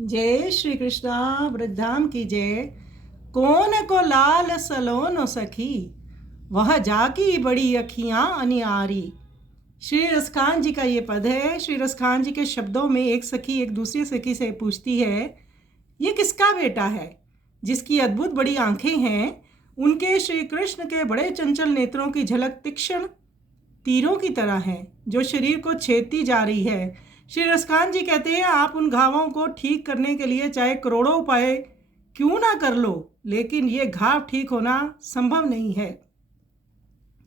जय श्री कृष्णा वृद्धाम की जय। कौन को लाल सलोनो सखी, वह जाकी बड़ी अखियां अनियारी। श्री रसखान जी का ये पद है। श्री रसखान जी के शब्दों में एक सखी एक दूसरी सखी से पूछती है, ये किसका बेटा है जिसकी अद्भुत बड़ी आंखें हैं, उनके श्री कृष्ण के बड़े चंचल नेत्रों की झलक तीक्ष्ण तीरों की तरह है जो शरीर को छेदती जा रही है। श्री रसखान जी कहते हैं, आप उन घावों को ठीक करने के लिए चाहे करोड़ों उपाय क्यों ना कर लो, लेकिन ये घाव ठीक होना संभव नहीं है।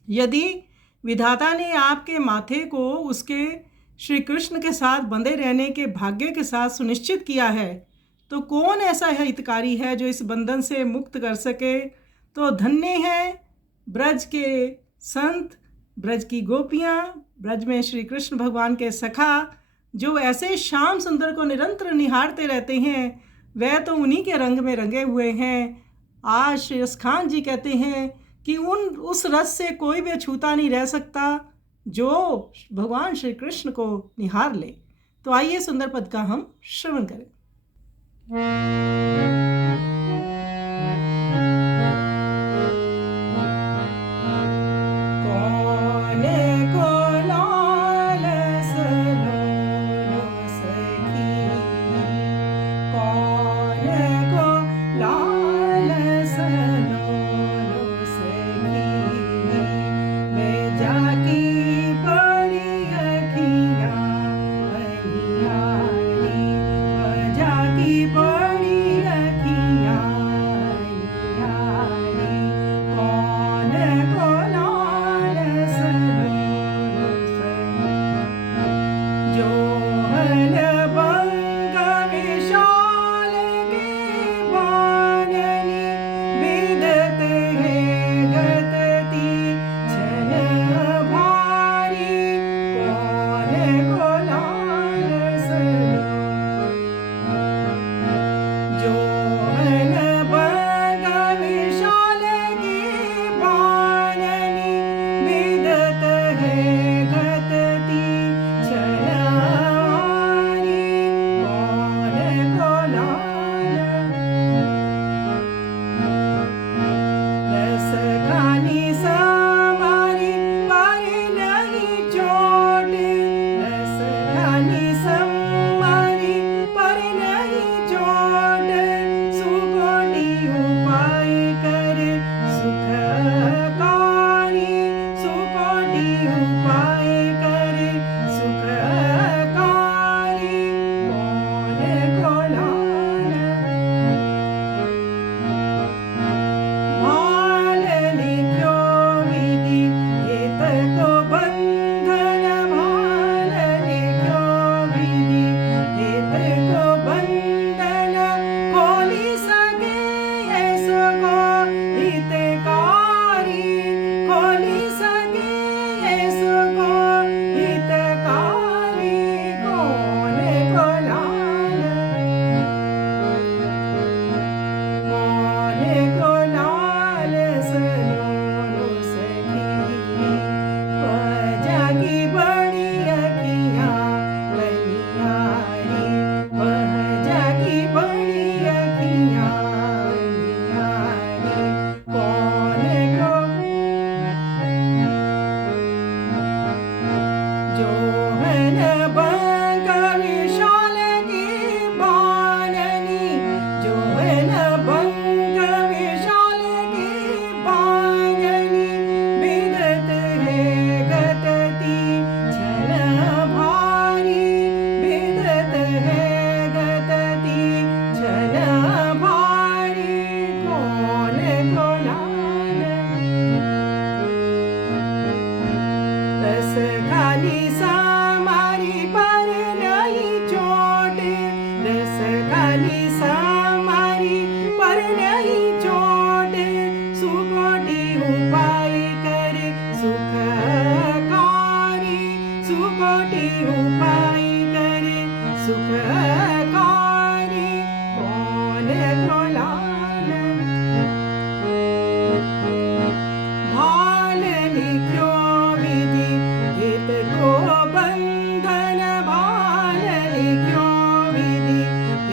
यदि विधाता ने आपके माथे को उसके श्री कृष्ण के साथ बंधे रहने के भाग्य के साथ सुनिश्चित किया है, तो कौन ऐसा हितकारी है जो इस बंधन से मुक्त कर सके। तो धन्य है ब्रज के संत, ब्रज की गोपियाँ, ब्रज में श्री कृष्ण भगवान के सखा, जो ऐसे श्याम सुंदर को निरंतर निहारते रहते हैं, वह तो उन्हीं के रंग में रंगे हुए हैं। आज श्री रसखान जी कहते हैं कि उस रस से कोई भी अछूता नहीं रह सकता जो भगवान श्री कृष्ण को निहार ले। तो आइए सुंदर पद का हम श्रवण करें।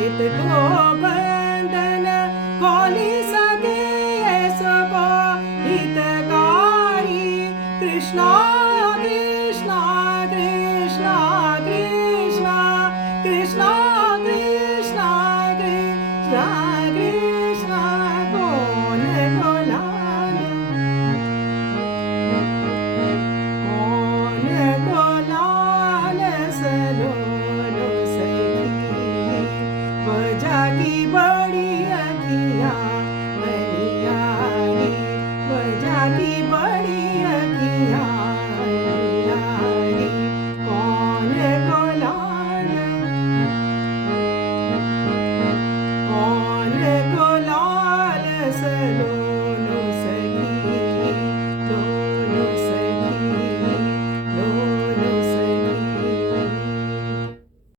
हित को बंधन खोली सके सबो हितकारी। कृष्णा कृष्णा कृष्णा कृष्णा कृष्णा